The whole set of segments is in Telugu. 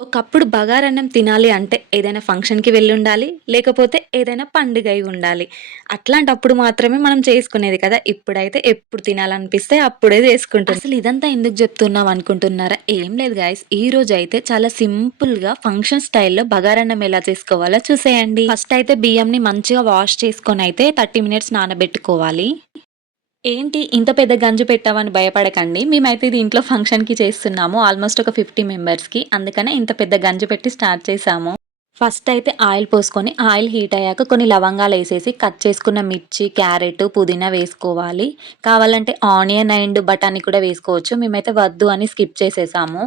ఒకప్పుడు బగారన్నం తినాలి అంటే ఏదైనా ఫంక్షన్‌కి వెళ్ళి ఉండాలి లేకపోతే ఏదైనా పండుగ అయి ఉండాలి. అట్లాంటప్పుడు మాత్రమే మనం చేసుకునేది కదా! ఇప్పుడైతే ఎప్పుడు తినాలనిపిస్తే అప్పుడే చేసుకుంటాం. అసలు ఇదంతా ఎందుకు చెప్తున్నాం అనుకుంటున్నారా? ఏం లేదు గైస్. ఈరోజైతే చాలా సింపుల్‌గా ఫంక్షన్ స్టైల్‌లో బగారన్నం ఎలా చేసుకోవాలో చూసేయండి. ఫస్ట్ అయితే బియ్యంని మంచిగా వాష్ చేసుకుని అయితే థర్టీ మినిట్స్ నానబెట్టుకోవాలి. ఏంటి ఇంత పెద్ద గంజు పెట్టామని భయపడకండి. మేమైతే ఇది ఇంట్లో ఫంక్షన్‌కి చేస్తున్నాము. ఆల్మోస్ట్ ఒక 50 మెంబర్స్‌కి. అందుకనే ఇంత పెద్ద గంజు పెట్టి స్టార్ట్ చేసాము ఫస్ట్ అయితే ఆయిల్ పోసుకొని ఆయిల్ హీట్ అయ్యాక కొన్ని లవంగాలు వేసేసి కట్ చేసుకున్న మిర్చి, క్యారెట్, పుదీనా వేసుకోవాలి. కావాలంటే ఆనియన్ అండ్ బఠానీ కూడా వేసుకోవచ్చు. మేమైతే వద్దు అని స్కిప్ చేసేసాము.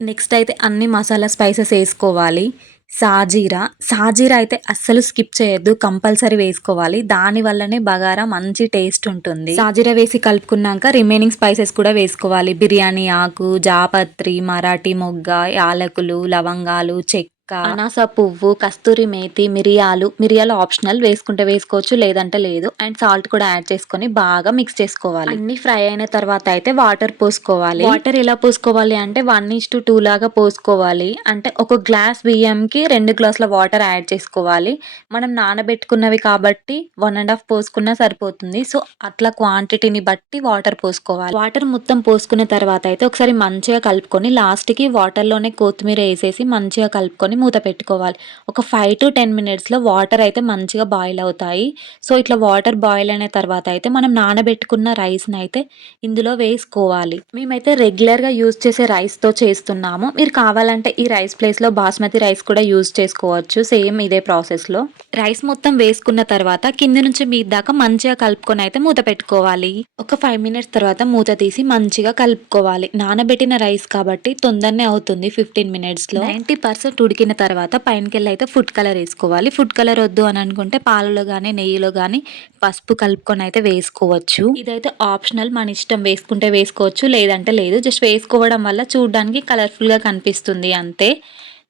నెక్స్ట్ అయితే అన్ని మసాలా స్పైసెస్ వేసుకోవాలి సాజీరా, సాజీరా అయితే అస్సలు స్కిప్ చేయొద్దు. కంపల్సరీ వేసుకోవాలి. దాని వల్లనే బగారా మంచి టేస్ట్ ఉంటుంది. సాజీరా వేసి కలుపుకున్నాక రిమైనింగ్ స్పైసెస్ కూడా వేసుకోవాలి. బిర్యానీ ఆకు, జాపత్రి, మరాఠీ మొగ్గ, యాలకులు, లవంగాలు, చెక్క, అనాస పువ్వు, కస్తూరి మేతి, మిరియాలు, మిరియాలు ఆప్షనల్ వేసుకుంటే వేసుకోవచ్చు లేదంటే లేదు. అండ్ సాల్ట్ కూడా యాడ్ చేసుకొని బాగా మిక్స్ చేసుకోవాలి. అన్ని ఫ్రై అయిన తర్వాత అయితే వాటర్ పోసుకోవాలి. వాటర్ ఎలా పోసుకోవాలి అంటే 1:2 లాగా పోసుకోవాలి. అంటే ఒక గ్లాస్ బియ్యంకి 2 గ్లాసుల వాటర్ యాడ్ చేసుకోవాలి. మనం నానబెట్టుకున్నవి కాబట్టి 1 ½ పోసుకున్నా సరిపోతుంది. సో, అట్లా క్వాంటిటీని బట్టి వాటర్ పోసుకోవాలి. వాటర్ మొత్తం పోసుకున్న తర్వాత అయితే ఒకసారి మంచిగా కలుపుకొని లాస్ట్‌కి వాటర్‌లోనే కొత్తిమీర ఏసేసి మంచిగా కలుపుకొని మూత పెట్టుకోవాలి. ఒక 5-10 మినిట్స్‌లో వాటర్ అయితే మంచిగా బాయిల్ అవుతాయి. సో, ఇట్లా వాటర్ బాయిల్ అయిన తర్వాత అయితే మనం నానబెట్టుకున్న రైస్‌ని అయితే ఇందులో వేసుకోవాలి. మేమైతే రెగ్యులర్‌గా యూజ్ చేసే రైస్‌తో చేస్తున్నాము. మీరు కావాలంటే ఈ రైస్ ప్లేస్‌లో బాస్మతి రైస్ కూడా యూజ్ చేసుకోవచ్చు. సేమ్ ఇదే ప్రాసెస్‌లో. రైస్ మొత్తం వేసుకున్న తర్వాత కింద నుంచి మీ దాకా మంచిగా కలుపుకొని అయితే మూత పెట్టుకోవాలి. ఒక ఫైవ్ మినిట్స్ తర్వాత మూత తీసి మంచిగా కలుపుకోవాలి. నానబెట్టిన రైస్ కాబట్టి తొందరనే అవుతుంది 15 మినిట్స్‌లో. 90% ఉడికిన తర్వాత పైనకెళ్ళి అయితే ఫుడ్ కలర్ వేసుకోవాలి ఫుడ్ కలర్ వద్దు అని అనుకుంటే పాలలో కానీ నెయ్యిలో కానీ పసుపు కలుపుకొని అయితే వేసుకోవచ్చు. ఇదైతే ఆప్షనల్ మన ఇష్టం వేసుకుంటే వేసుకోవచ్చు. లేదంటే లేదు. జస్ట్ వేసుకోవడం వల్ల చూడడానికి కలర్‌ఫుల్‌గా కనిపిస్తుంది అంతే.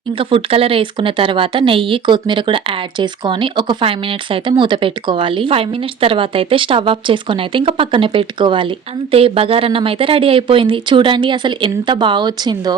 ఇంకా ఫుడ్ కలర్ వేసుకున్న తర్వాత నెయ్యి, కొత్తిమీర కూడా యాడ్ చేసుకొని ఒక ఫైవ్ మినిట్స్ అయితే మూత పెట్టుకోవాలి. ఫైవ్ మినిట్స్ తర్వాత అయితే స్టవ్ ఆఫ్ చేసుకొని అయితే ఇంకా పక్కన పెట్టుకోవాలి. అంతే బగారన్నం అయితే రెడీ అయిపోయింది. చూడండి అసలు ఎంత బాగా వచ్చిందో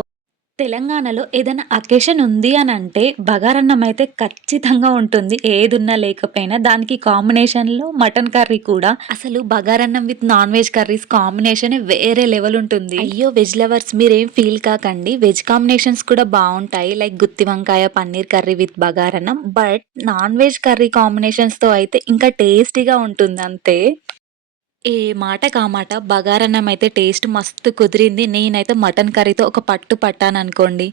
తెలంగాణలో ఏదైనా అకేషన్ ఉంది అని అంటే బగారన్నం అయితే ఖచ్చితంగా ఉంటుంది. ఏదున్నా లేకపోయినా. దానికి కాంబినేషన్‌లో మటన్ కర్రీ కూడా. అసలు బగారన్నం విత్ నాన్ వెజ్ కర్రీస్ కాంబినేషనే వేరే లెవెల్ ఉంటుంది. అయ్యో! వెజ్ లవర్స్ మీరేం ఫీల్ కాకండి. వెజ్ కాంబినేషన్స్ కూడా బాగుంటాయి లైక్ గుత్తి వంకాయ, పన్నీర్ కర్రీ విత్ బగారన్నం. బట్ నాన్ వెజ్ కర్రీ కాంబినేషన్స్‌తో అయితే ఇంకా టేస్టీగా ఉంటుంది అంతే. ఏ మాటకి కామాట మాట బగారన్నం అయితే టేస్ట్ మస్తు కుదిరింది. నేనైతే మటన్ కర్రీతో ఒక పట్టు పట్టాను అనుకోండి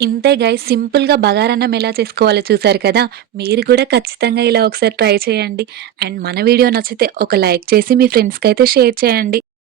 ఇంతే గైస్ సింపుల్‌గా బగారన్నం ఎలా చేసుకోవాలో చూసారు కదా! మీరు కూడా ఖచ్చితంగా ఇలా ఒకసారి ట్రై చేయండి. అండ్ మన వీడియో నచ్చితే ఒక లైక్ చేసి మీ ఫ్రెండ్స్కి అయితే షేర్ చేయండి.